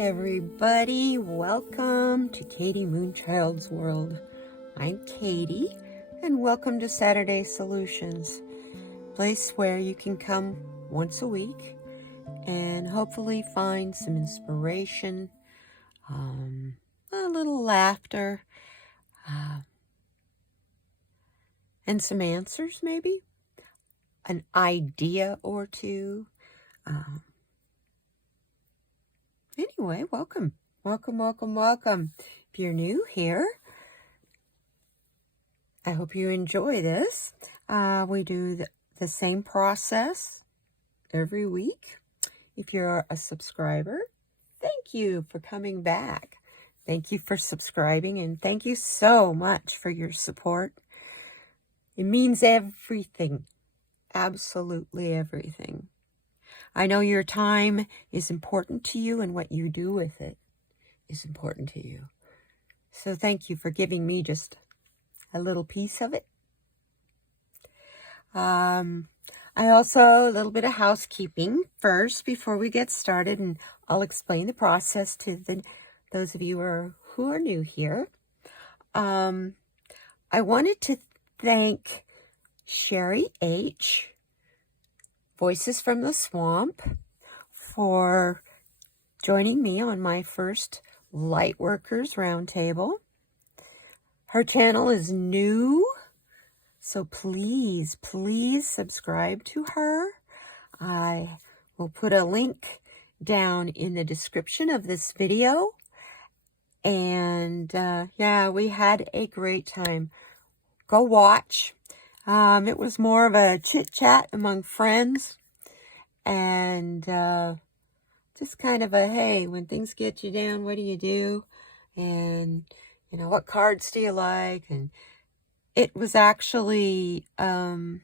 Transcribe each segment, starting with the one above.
everybody, welcome to Katie MoonChild's World. I'm Katie, and welcome to Saturday Solutions, a place where you can come once a week and hopefully find some inspiration, a little laughter, and some answers maybe, an idea or two. Anyway, welcome. If you're new here, I hope you enjoy this. We do the same process every week. If you're a subscriber, thank you for coming back. Thank you for subscribing, and thank you so much for your support. It means everything, absolutely everything. I know your time is important to you, and what you do with it is important to you. So thank you for giving me just a little piece of it. I also, a little bit of housekeeping first before we get started, and I'll explain the process to those of you who are new here. I wanted to thank Sherry H., Voices from the Swamp, for joining me on my first Lightworkers Roundtable. Her channel is new, so please subscribe to her. I will put a link down in the description of this video. And yeah, we had a great time. Go watch. It was more of a chit-chat among friends, and just kind of a, hey, when things get you down, what do you do? And, you know, what cards do you like? And it was actually, my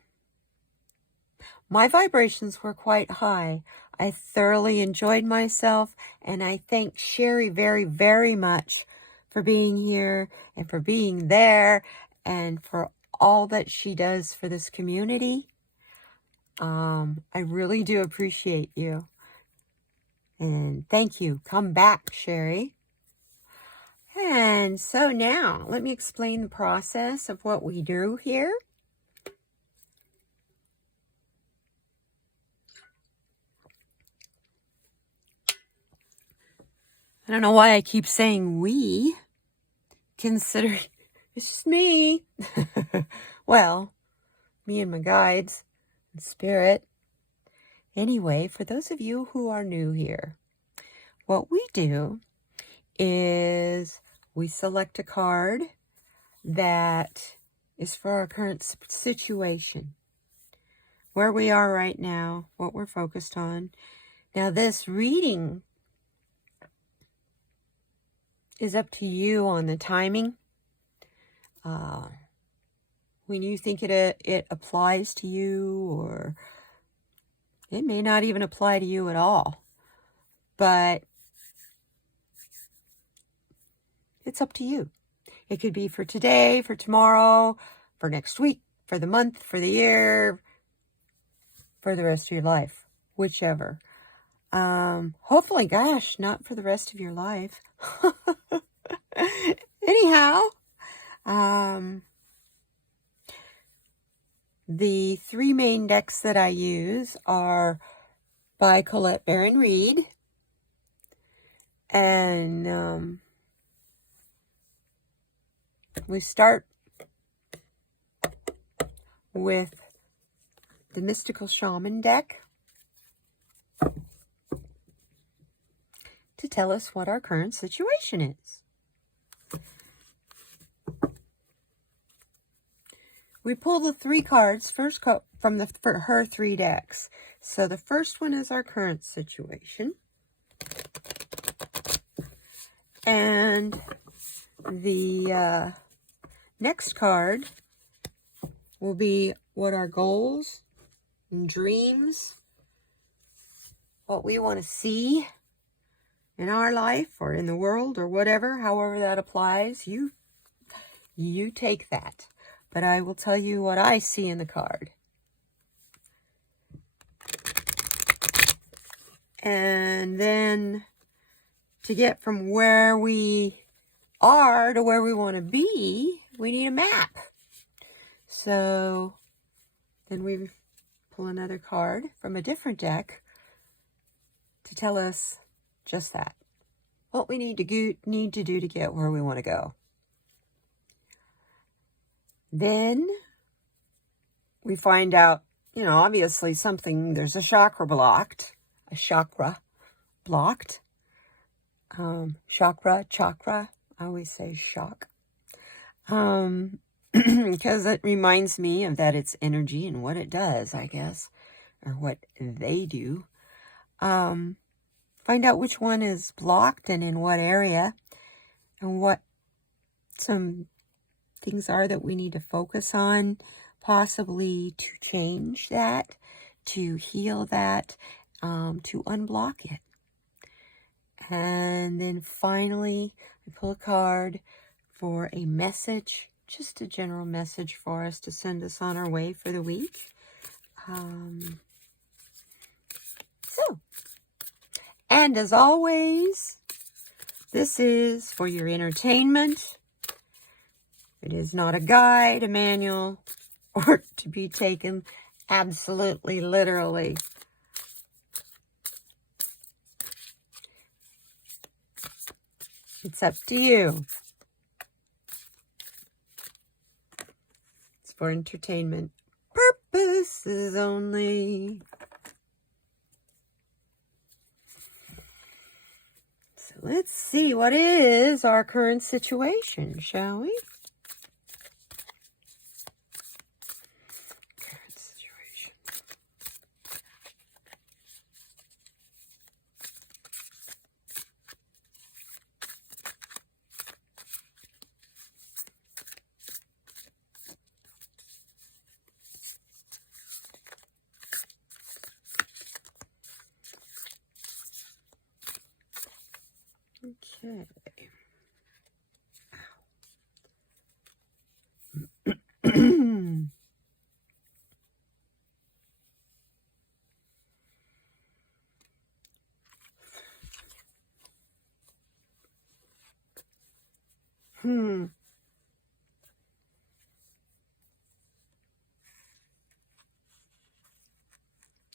vibrations were quite high. I thoroughly enjoyed myself, and I thank Sherry very, very much for being here and for being there and for all that she does for this community. I really do appreciate you. And thank you. Come back, Sherry. And so now, let me explain the process of what we do here. I don't know why I keep saying we, considering it's just me. Well, me and my guides and spirit. Anyway, for those of you who are new here, what we do is we select a card that is for our current situation, where we are right now, what we're focused on. Now, this reading is up to you on the timing. When you think it applies to you, or it may not even apply to you at all, but it's up to you. It could be for today, for tomorrow, for next week, for the month, for the year, for the rest of your life, whichever. Hopefully, gosh, not for the rest of your life. Anyhow, the three main decks that I use are by Colette Baron Reed, and we start with the Mystical Shaman deck to tell us what our current situation is. We pull the three cards first from her three decks. So the first one is our current situation. And the next card will be what our goals and dreams, what we want to see in our life or in the world or whatever, however that applies. You take that. But I will tell you what I see in the card. And then to get from where we are to where we want to be, we need a map. So then we pull another card from a different deck to tell us just that. What we need to do to get where we want to go. Then we find out, obviously there's a chakra blocked. Chakra, I always say shock. Because it reminds me of that it's energy and what it does, I guess, or what they do. Find out which one is blocked and in what area, and what some things are that we need to focus on, possibly to change that, to heal that, to unblock it. And then finally, I pull a card for a message, just a general message for us to send us on our way for the week. And as always, this is for your entertainment. It is not a guide, a manual, or to be taken absolutely literally. It's up to you. It's for entertainment purposes only. So let's see, what is our current situation, shall we? Current situation. Okay.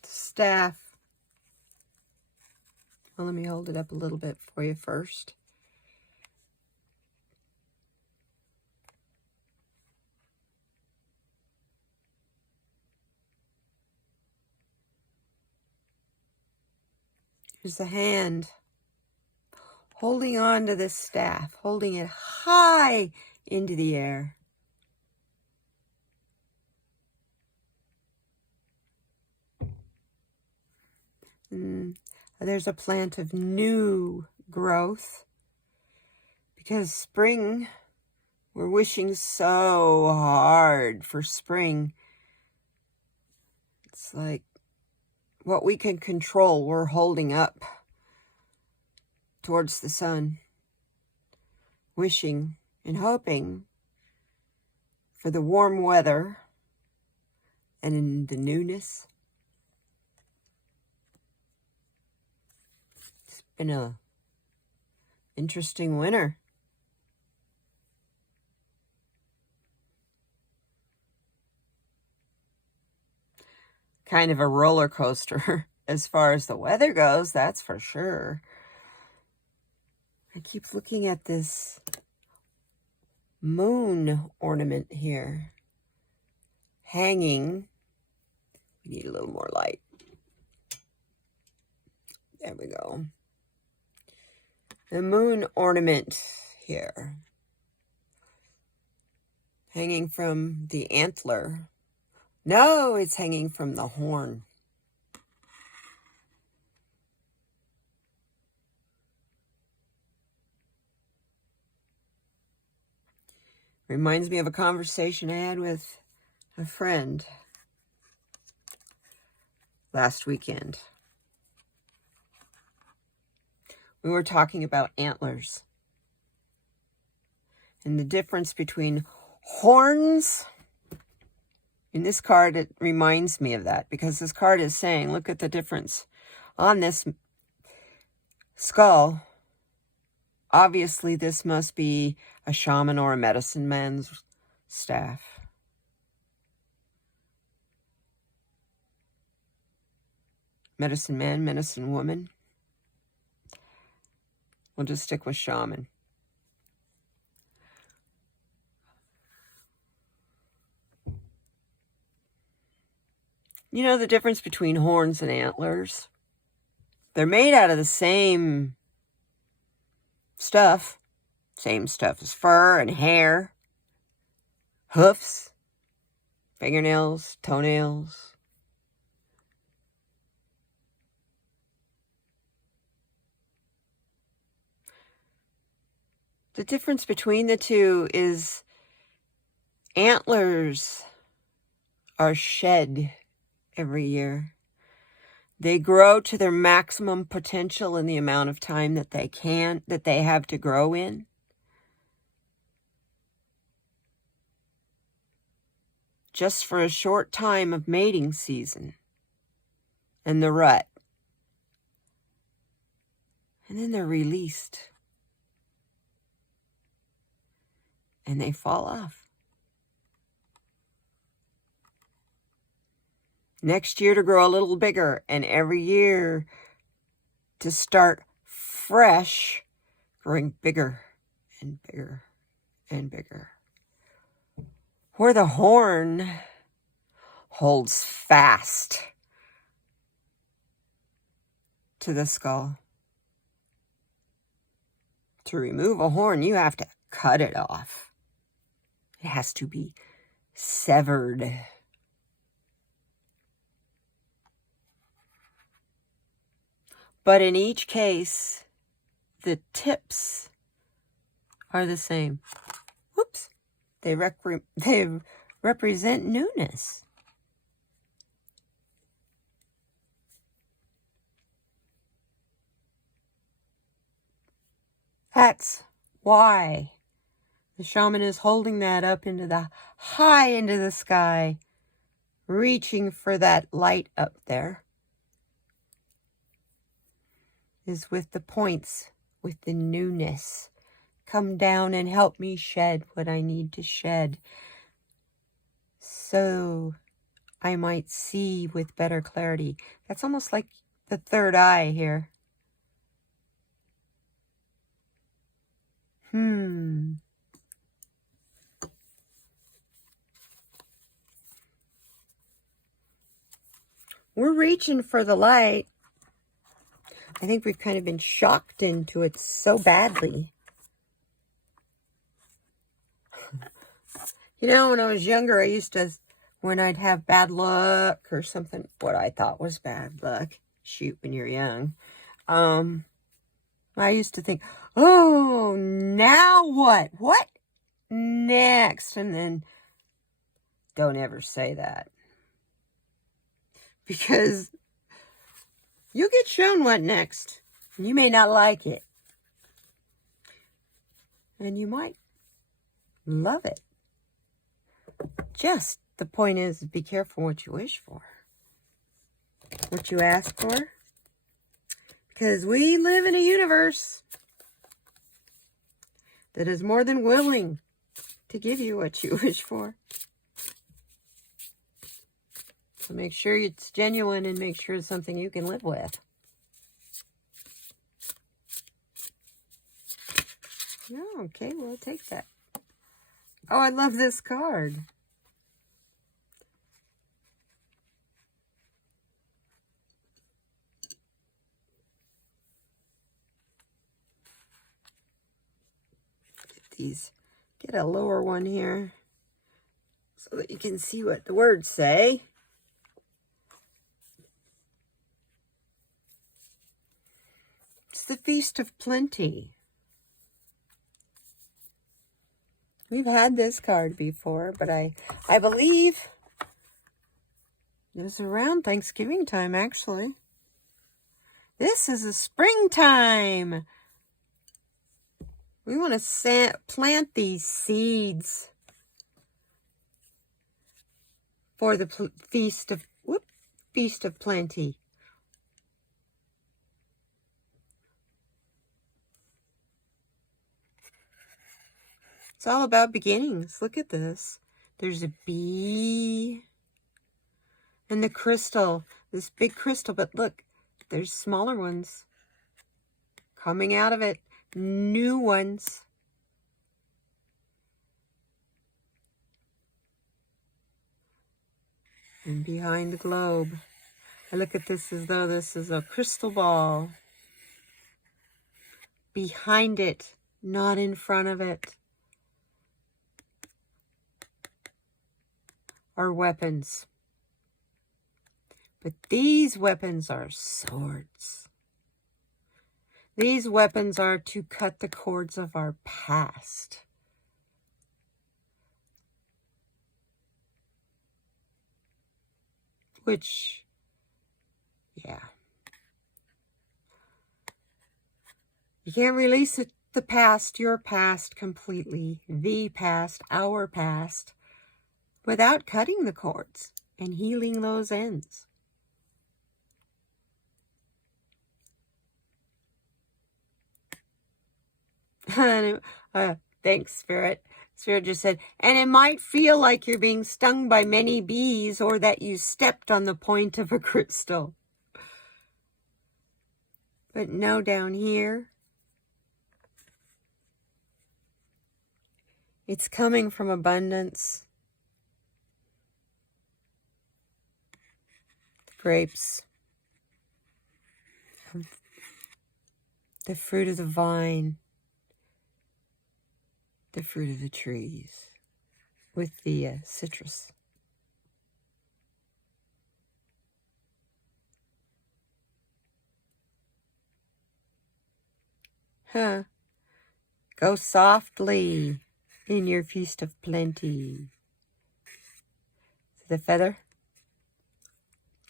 Staff. Well, let me hold it up a little bit for you first. Here's the hand holding on to this staff, holding it high into the air. And there's a plant of new growth, because spring, we're wishing so hard for spring. It's like what we can control, we're holding up towards the sun, wishing and hoping for the warm weather and in the newness. It's been a interesting winter. Kind of a roller coaster as far as the weather goes, that's for sure. I keep looking at this moon ornament here, hanging. We need a little more light. There we go. The moon ornament here, hanging from the antler. No, it's hanging from the horn. Reminds me of a conversation I had with a friend last weekend. We were talking about antlers and the difference between horns. In this card, it reminds me of that, because this card is saying, look at the difference on this skull. Obviously, this must be a shaman or a medicine man's staff. Medicine man, medicine woman. We'll just stick with shaman. You know the difference between horns and antlers? They're made out of the same stuff. Same stuff as fur and hair, hoofs, fingernails, toenails. The difference between the two is antlers are shed every year. They grow to their maximum potential in the amount of time that they have to grow in. Just for a short time of mating season and the rut. And then they're released. And they fall off. Next year to grow a little bigger, and every year to start fresh, growing bigger and bigger and bigger. Where the horn holds fast to the skull. To remove a horn, you have to cut it off. It has to be severed. But in each case, the tips are the same. Whoops. They represent newness. That's why the shaman is holding that up high into the sky, reaching for that light up there. Is with the points, with the newness. Come down and help me shed what I need to shed, so I might see with better clarity. That's almost like the third eye here. We're reaching for the light. I think we've kind of been shocked into it so badly. You know, when I was younger, I used to, when I'd have bad luck or something, what I thought was bad luck, shoot, when you're young, I used to think, oh, now what? What next? And then don't ever say that. Because you'll get shown what next. You may not like it. And you might love it. Just the point is, be careful what you wish for. What you ask for. Because we live in a universe that is more than willing to give you what you wish for. So make sure it's genuine and make sure it's something you can live with. Oh, okay, we'll take that. Oh, I love this card. Get a lower one here so that you can see what the words say. It's the Feast of Plenty. We've had this card before, but I believe it was around Thanksgiving time, actually. This is a springtime. We want to plant these seeds for the Feast of Plenty. It's all about beginnings. Look at this. There's a bee and the crystal, this big crystal, but look, there's smaller ones coming out of it, new ones. And behind the globe, I look at this as though this is a crystal ball. Behind it, not in front of it, are weapons. But these weapons are swords. These weapons are to cut the cords of our past. Which, yeah. You can't release it, the past, your past completely, the past, our past, without cutting the cords and healing those ends. Thanks, Spirit. Spirit just said, and it might feel like you're being stung by many bees or that you stepped on the point of a crystal. But no, down here, it's coming from abundance. The grapes, the fruit of the vine, the fruit of the trees with the citrus. Huh. Go softly in your feast of plenty. The feather.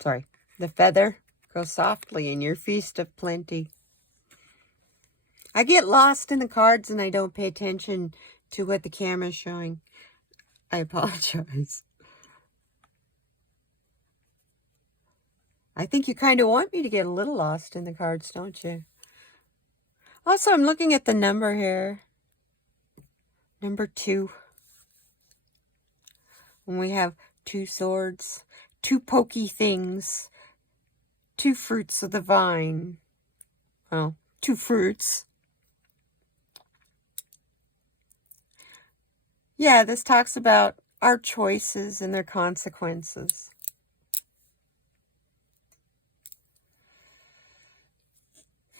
Sorry. The feather. Go softly in your feast of plenty. I get lost in the cards and I don't pay attention to what the camera is showing. I apologize. I think you kind of want me to get a little lost in the cards, don't you? Also, I'm looking at the number here. Number 2. And we have 2 swords, 2 pokey things, 2 fruits of the vine. Well, 2 fruits. Yeah, this talks about our choices and their consequences.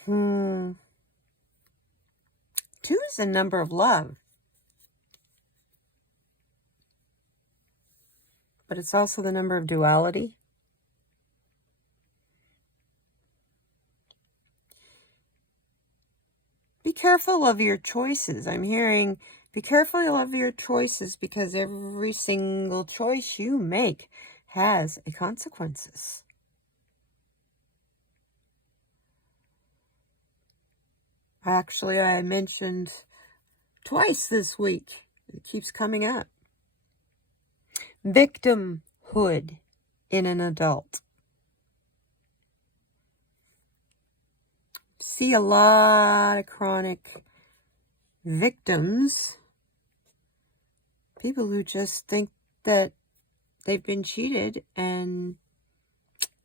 Two is the number of love. But it's also the number of duality. Be careful of your choices. I'm hearing, be careful of your choices because every single choice you make has a consequences. Actually, I mentioned twice this week. It keeps coming up. Victimhood in an adult. See a lot of chronic victims. People who just think that they've been cheated and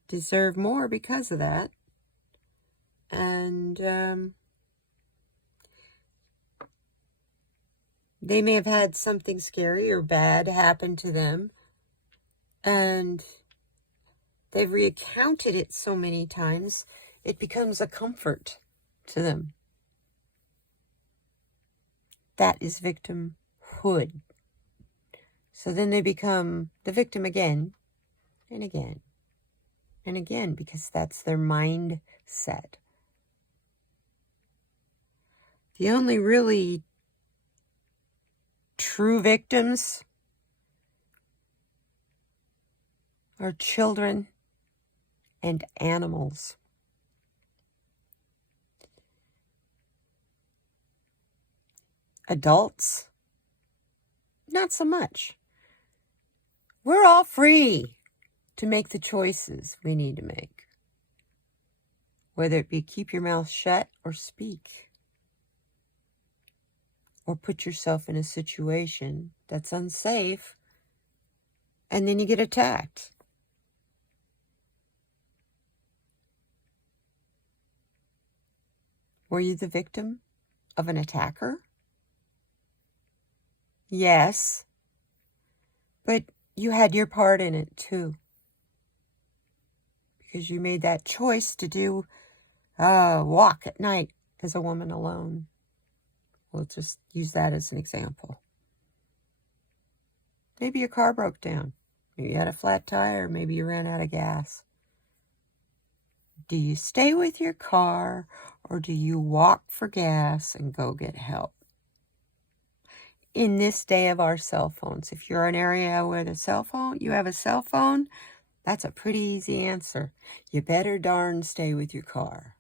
deserve more because of that. And they may have had something scary or bad happen to them. And they've recounted it so many times, it becomes a comfort to them. That is victimhood. So then they become the victim again and again and again because that's their mindset. The only really true victims are children and animals. Adults, not so much. We're all free to make the choices we need to make, whether it be keep your mouth shut or speak. or put yourself in a situation that's unsafe, and then you get attacked. Were you the victim of an attacker? Yes, but you had your part in it too, because you made that choice to do a walk at night as a woman alone. We'll just use that as an example. Maybe your car broke down. Maybe you had a flat tire. Maybe you ran out of gas. Do you stay with your car, or do you walk for gas and go get help? In this day of our cell phones, if you're in an area where you have a cell phone, that's a pretty easy answer. You better darn stay with your car.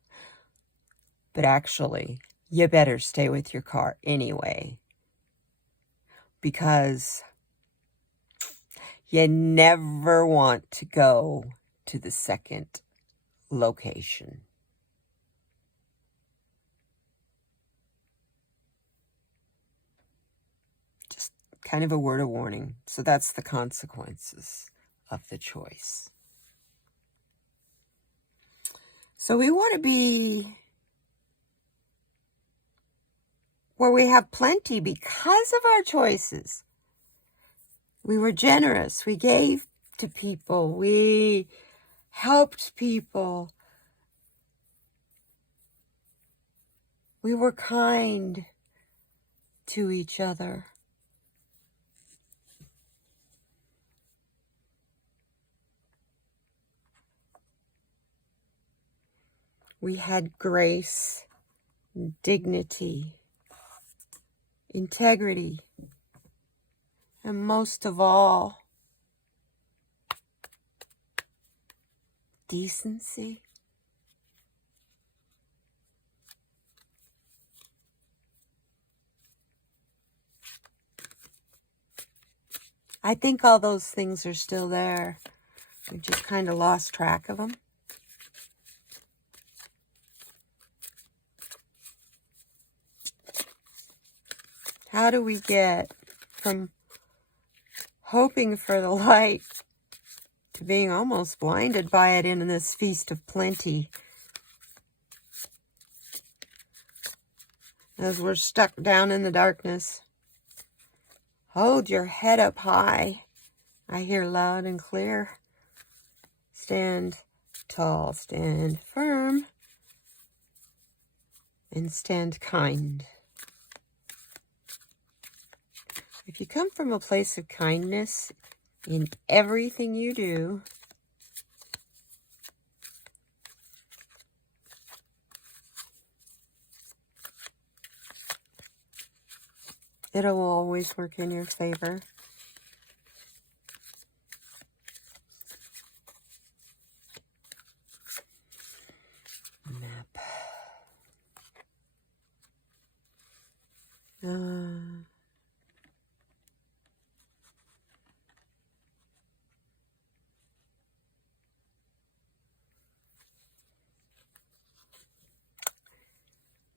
But actually, you better stay with your car anyway, because you never want to go to the second location. Just kind of a word of warning. So that's the consequences of the choice. So we want to be where we have plenty because of our choices. We were generous. We gave to people. We helped people. We were kind to each other. We had grace, dignity, integrity, and most of all, decency. I think all those things are still there. We just kind of lost track of them. How do we get from hoping for the light to being almost blinded by it in this feast of plenty? As we're stuck down in the darkness, hold your head up high. I hear loud and clear. Stand tall, stand firm, and stand kind. If you come from a place of kindness in everything you do, it will always work in your favor. Map.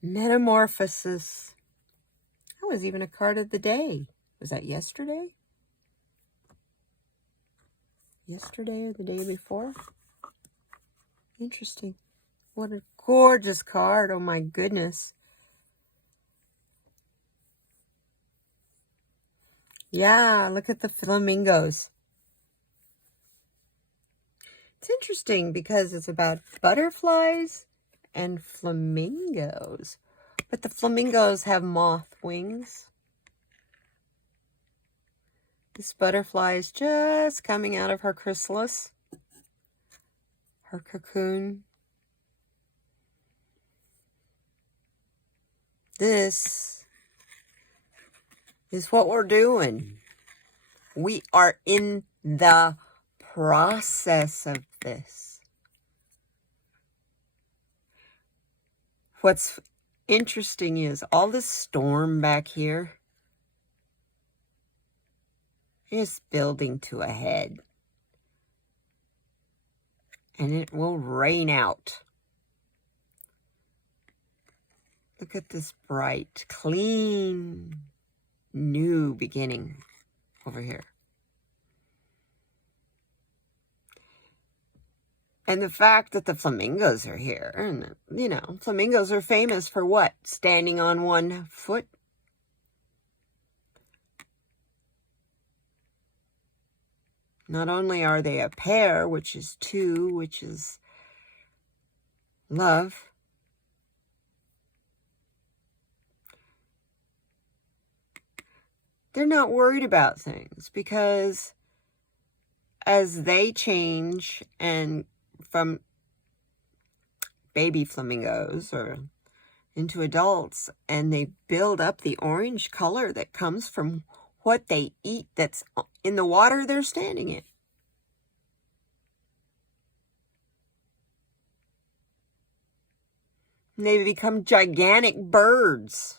Metamorphosis. That was even a card of the day. Was that yesterday? Yesterday or the day before? Interesting. What a gorgeous card. Oh my goodness. Yeah, look at the flamingos. It's interesting because it's about butterflies and flamingos. But the flamingos have moth wings. This butterfly is just coming out of her chrysalis, her cocoon. This is what we're doing. We are in the process of this. What's interesting is all this storm back here is building to a head. And it will rain out. Look at this bright, clean, new beginning over here. And the fact that the flamingos are here, and, you know, flamingos are famous for what? Standing on one foot. Not only are they a pair, which is two, which is love, they're not worried about things, because as they change and from baby flamingos or into adults, and they build up the orange color that comes from what they eat that's in the water they're standing in. And they become gigantic birds.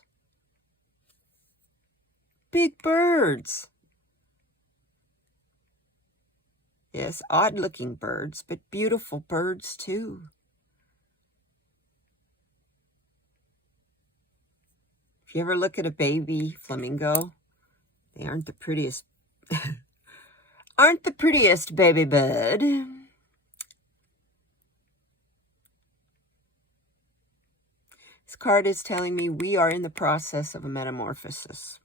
Big birds. Yes, odd-looking birds, but beautiful birds too. If you ever look at a baby flamingo, they aren't the prettiest. Aren't the prettiest baby bird. This card is telling me we are in the process of a metamorphosis.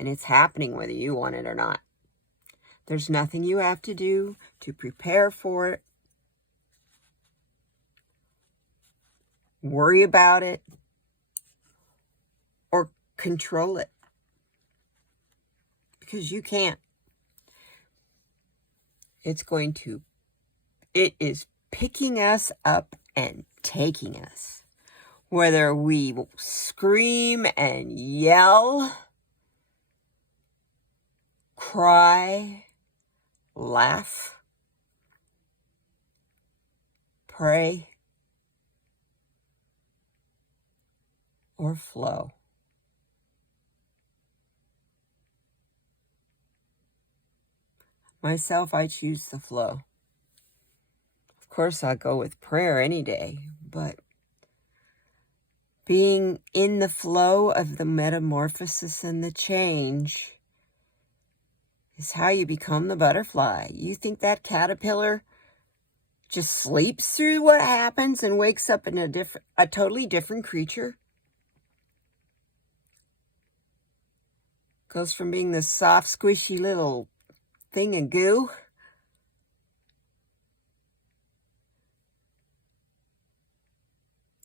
And it's happening whether you want it or not. There's nothing you have to do to prepare for it. Worry about it. Or control it. Because you can't. It is picking us up and taking us. Whether we scream and yell, cry, laugh, pray, or flow. Myself, I choose the flow. Of course, I go with prayer any day, but being in the flow of the metamorphosis and the change is how you become the butterfly. You think that caterpillar just sleeps through what happens and wakes up in a totally different creature? Goes from being this soft, squishy little thing of goo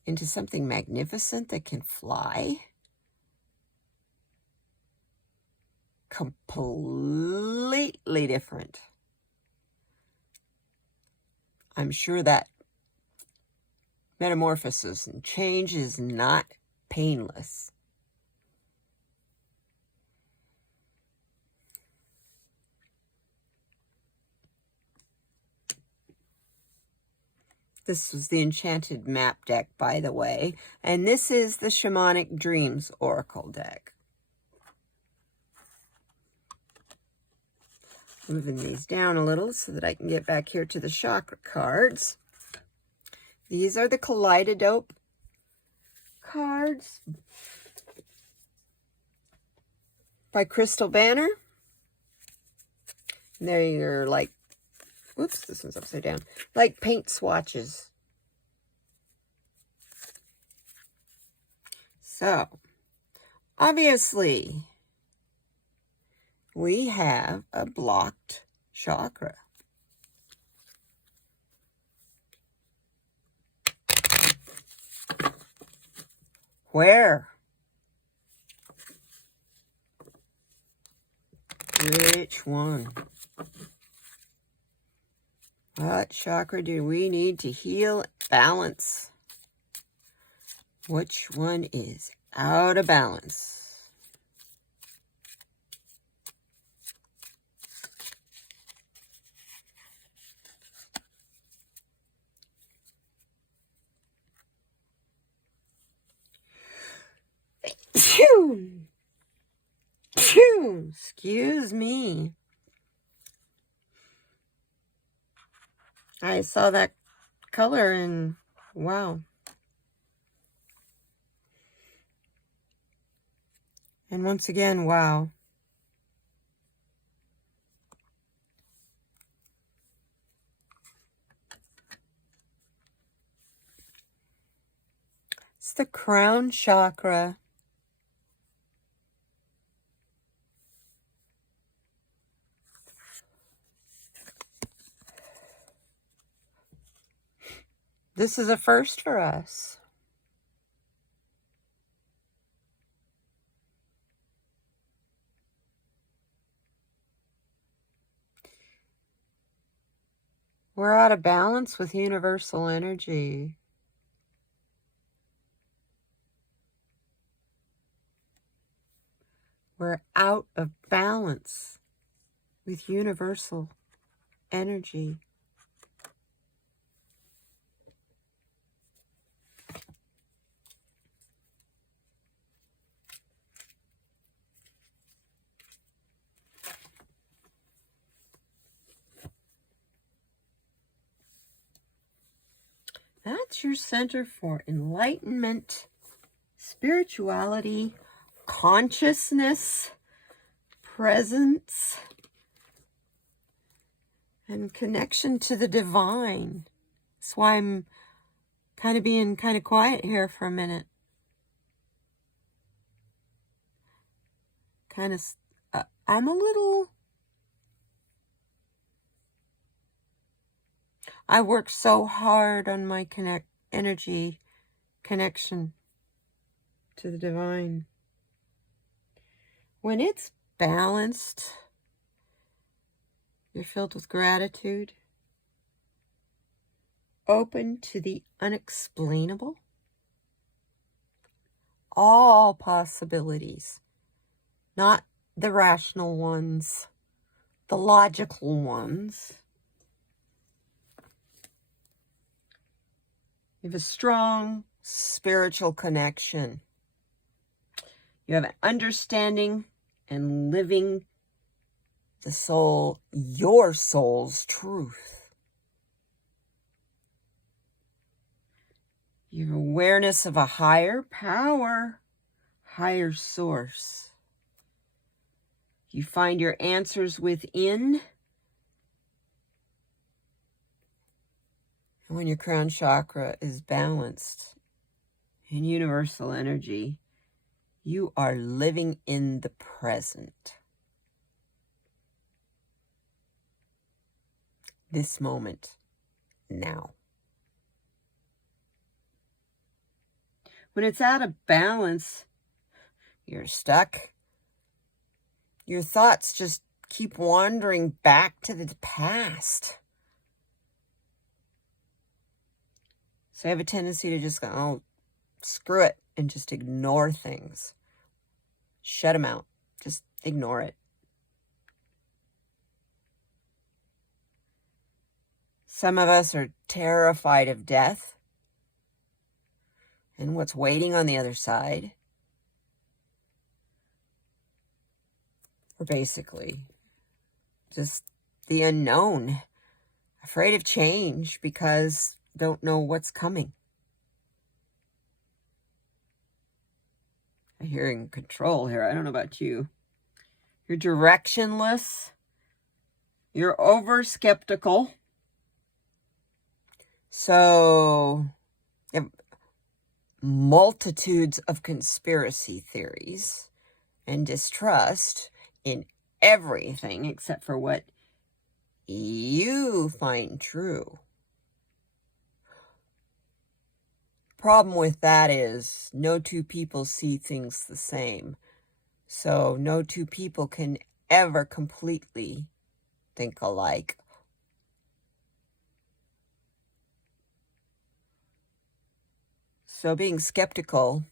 into something magnificent that can fly. Completely different. I'm sure that metamorphosis and change is not painless. This was the Enchanted Map deck, by the way, and this is the Shamanic Dreams Oracle deck. Moving these down a little so that I can get back here to the chakra cards. These are the Kaleidodope cards by Crystal Banner. They're like, whoops, this one's upside down, like paint swatches. So, obviously, we have a blocked chakra. Where? Which one? What chakra do we need to heal, balance? Which one is out of balance? Phew! Phew! Excuse me. I saw that color and wow. And once again, wow. It's the crown chakra. This is a first for us. We're out of balance with universal energy. We're out of balance with universal energy. That's your center for enlightenment, spirituality, consciousness, presence, and connection to the divine. That's why I'm being kind of quiet here for a minute. I'm a little... I work so hard on my energy connection to the divine. When it's balanced, you're filled with gratitude, open to the unexplainable, all possibilities, not the rational ones, the logical ones. You have a strong spiritual connection. You have an understanding and living the soul, your soul's truth. You have awareness of a higher power, higher source. You find your answers within. And when your crown chakra is balanced in universal energy, you are living in the present. This moment, now. When it's out of balance, you're stuck. Your thoughts just keep wandering back to the past. So I have a tendency to just go, oh, screw it, and just ignore things. Shut them out. Just ignore it. Some of us are terrified of death and what's waiting on the other side. Or basically, just the unknown. Afraid of change because don't know what's coming. I'm hearing control here. I don't know about you. You're directionless. You're over-skeptical. So, you have multitudes of conspiracy theories and distrust in everything except for what you find true. Problem with that is no two people see things the same. So no two people can ever completely think alike. So being skeptical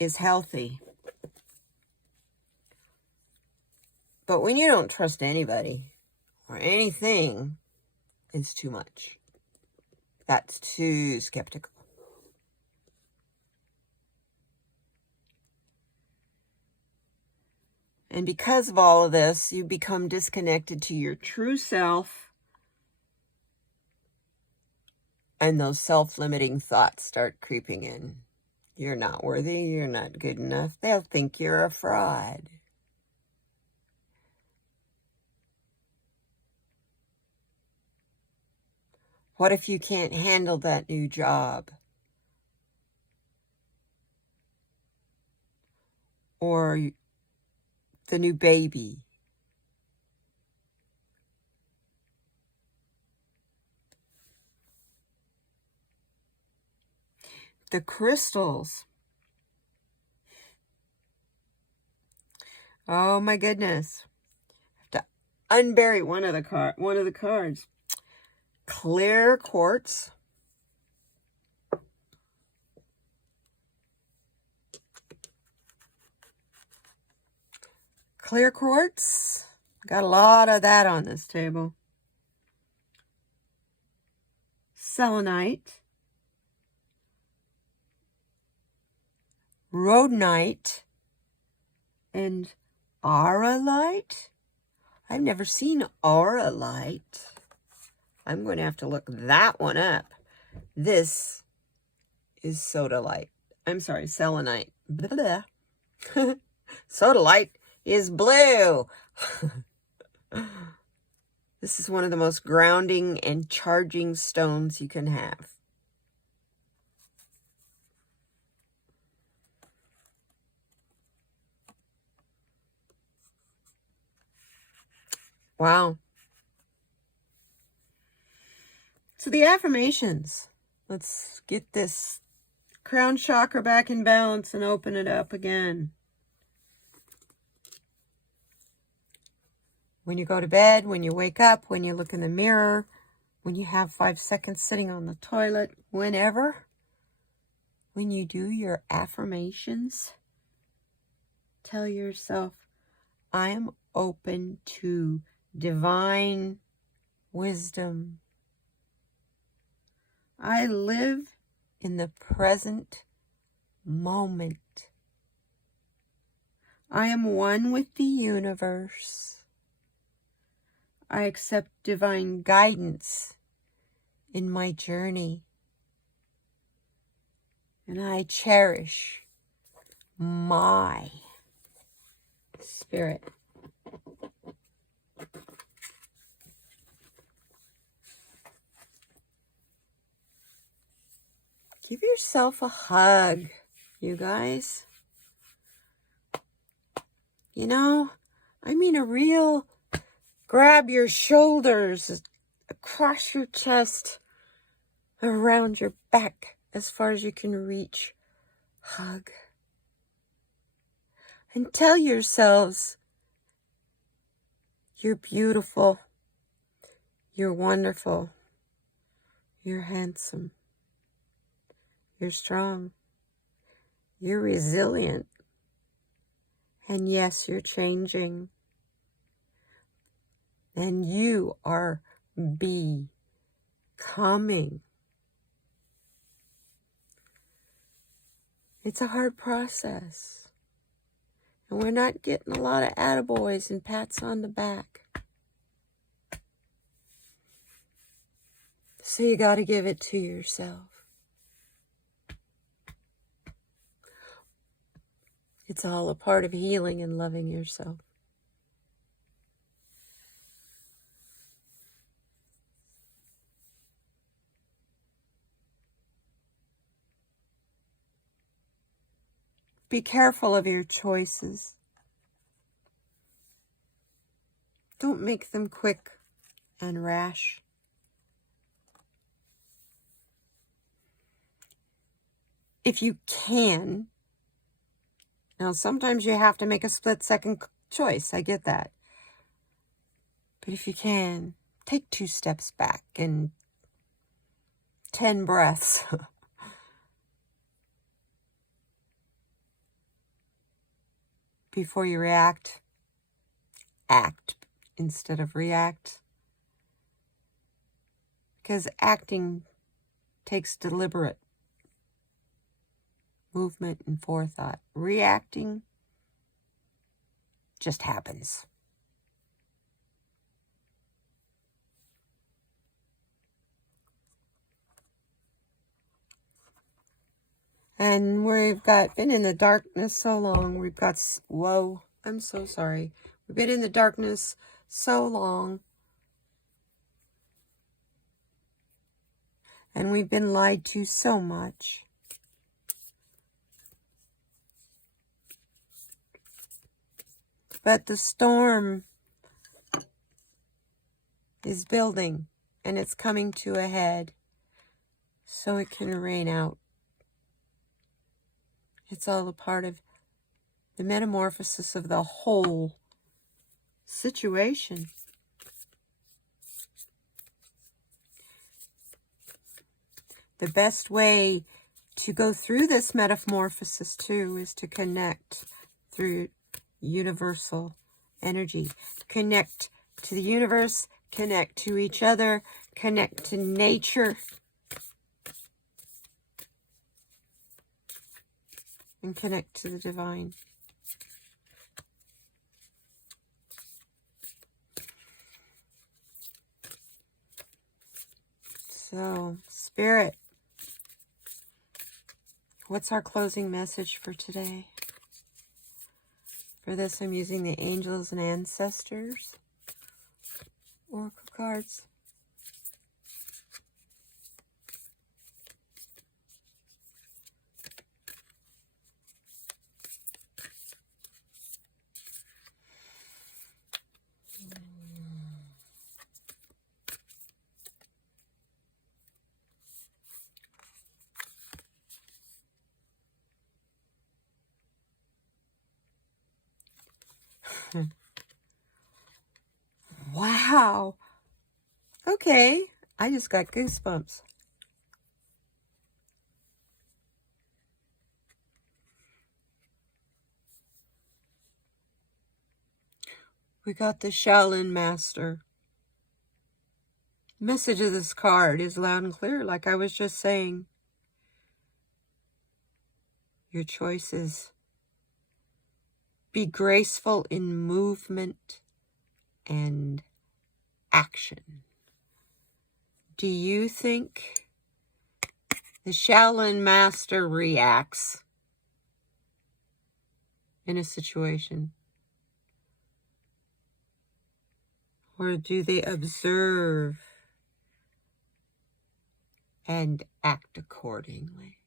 is healthy. But when you don't trust anybody or anything, it's too much. That's too skeptical. And because of all of this, you become disconnected to your true self, and those self-limiting thoughts start creeping in. You're not worthy. You're not good enough. They'll think you're a fraud. What if you can't handle that new job? Or the new baby? The crystals. Oh my goodness. I have to unbury one of the cards. Clear quartz. Clear quartz. Got a lot of that on this table. Selenite. Rhodonite. And auralite. I've never seen auralite. I'm going to have to look that one up. This is sodalite. I'm sorry, selenite. Blah. Sodalite is blue. This is one of the most grounding and charging stones you can have. Wow. So the affirmations. Let's get this crown chakra back in balance and open it up again. When you go to bed, when you wake up, when you look in the mirror, when you have 5 seconds sitting on the toilet, whenever, when you do your affirmations, tell yourself, I am open to divine wisdom. I live in the present moment. I am one with the universe. I accept divine guidance in my journey. And I cherish my spirit. Give yourself a hug, you guys. You know, I mean a real grab your shoulders, across your chest, around your back, as far as you can reach. Hug. And tell yourselves, you're beautiful, you're wonderful, you're handsome, you're strong, you're resilient, and yes, you're changing. And you are becoming. It's a hard process. And we're not getting a lot of attaboys and pats on the back. So you got to give it to yourself. It's all a part of healing and loving yourself. Be careful of your choices. Don't make them quick and rash. If you can, now sometimes you have to make a split-second choice. I get that. But if you can, take 2 steps back and 10 breaths. Before you react, act instead of react. Because acting takes deliberate movement and forethought. Reacting just happens. And we've been in the darkness so long. Whoa, I'm so sorry. We've been in the darkness so long. And we've been lied to so much. But the storm is building, and it's coming to a head, so it can rain out. It's all a part of the metamorphosis of the whole situation. The best way to go through this metamorphosis, too, is to connect through universal energy. Connect to the universe, connect to each other, connect to nature, and connect to the divine. So, Spirit, what's our closing message for today? For this, I'm using the Angels and Ancestors Oracle cards. Wow. Okay. I just got goosebumps. We got the Shaolin Master. The message of this card is loud and clear, like I was just saying. Your choices. Be graceful in movement and action. Do you think the Shaolin Master reacts in a situation? Or do they observe and act accordingly?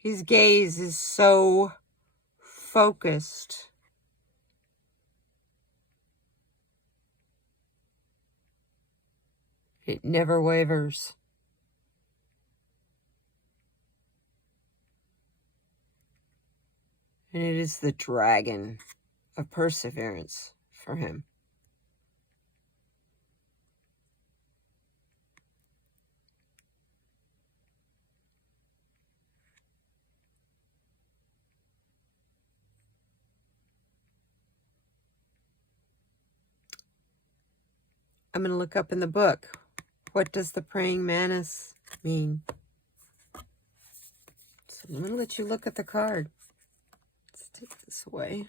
His gaze is so focused. It never wavers. And it is the dragon of perseverance for him. I'm going to look up in the book. What does the praying mantis mean? So I'm going to let you look at the card. Let's take this away.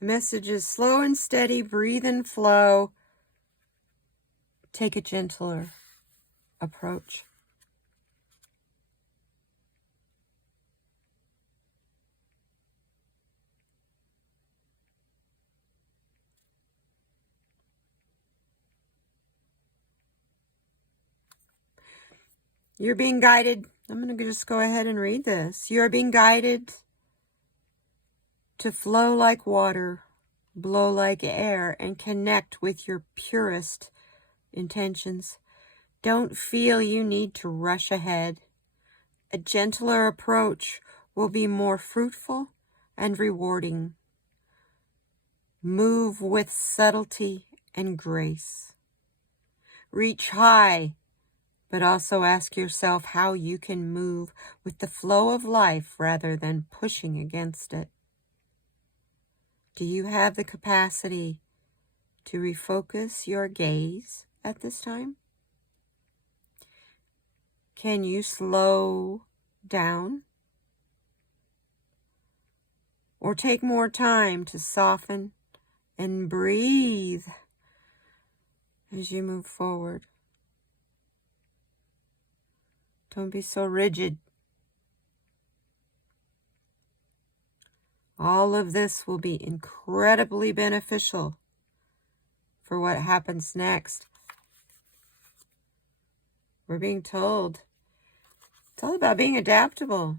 The message is slow and steady, breathe and flow. Take a gentler approach. You're being guided. I'm going to just go ahead and read this. You're being guided to flow like water, blow like air, and connect with your purest intentions. Don't feel you need to rush ahead. A gentler approach will be more fruitful and rewarding. Move with subtlety and grace. Reach high, but also ask yourself how you can move with the flow of life rather than pushing against it. Do you have the capacity to refocus your gaze at this time? Can you slow down? Or take more time to soften and breathe as you move forward? Don't be so rigid. All of this will be incredibly beneficial for what happens next. We're being told it's all about being adaptable.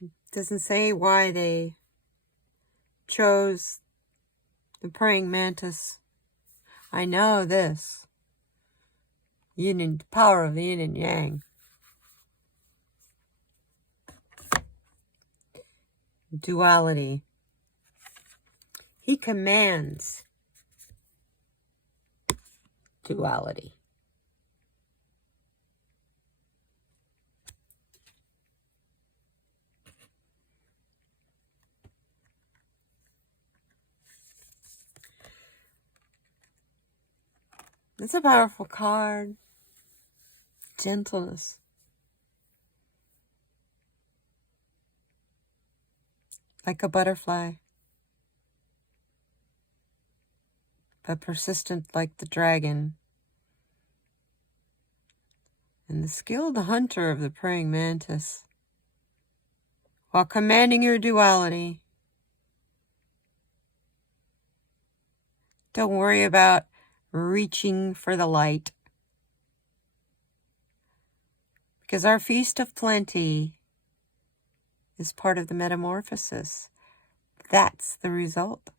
It doesn't say why they chose the praying mantis. I know this. The power of the yin and yang. Duality. He commands duality. It's a powerful card. Gentleness. Like a butterfly, but persistent like the dragon. And the skilled hunter of the praying mantis. While commanding your duality, don't worry about reaching for the light. Because our feast of plenty is part of the metamorphosis. That's the result.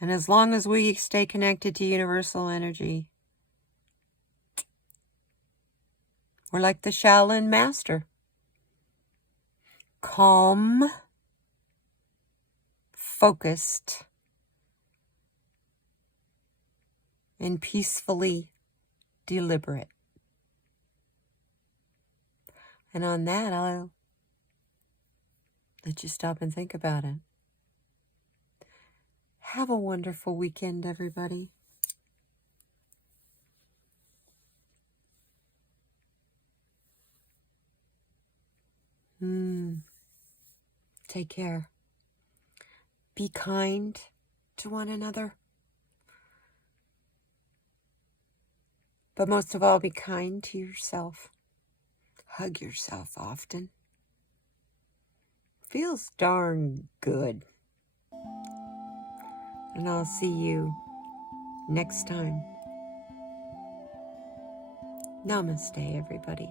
And as long as we stay connected to universal energy, we're like the Shaolin master. Calm, focused, and peacefully deliberate. And on that, I'll let you stop and think about it. Have a wonderful weekend, everybody. Take care. Be kind to one another. But most of all, be kind to yourself. Hug yourself often. Feels darn good. And I'll see you next time. Namaste, everybody.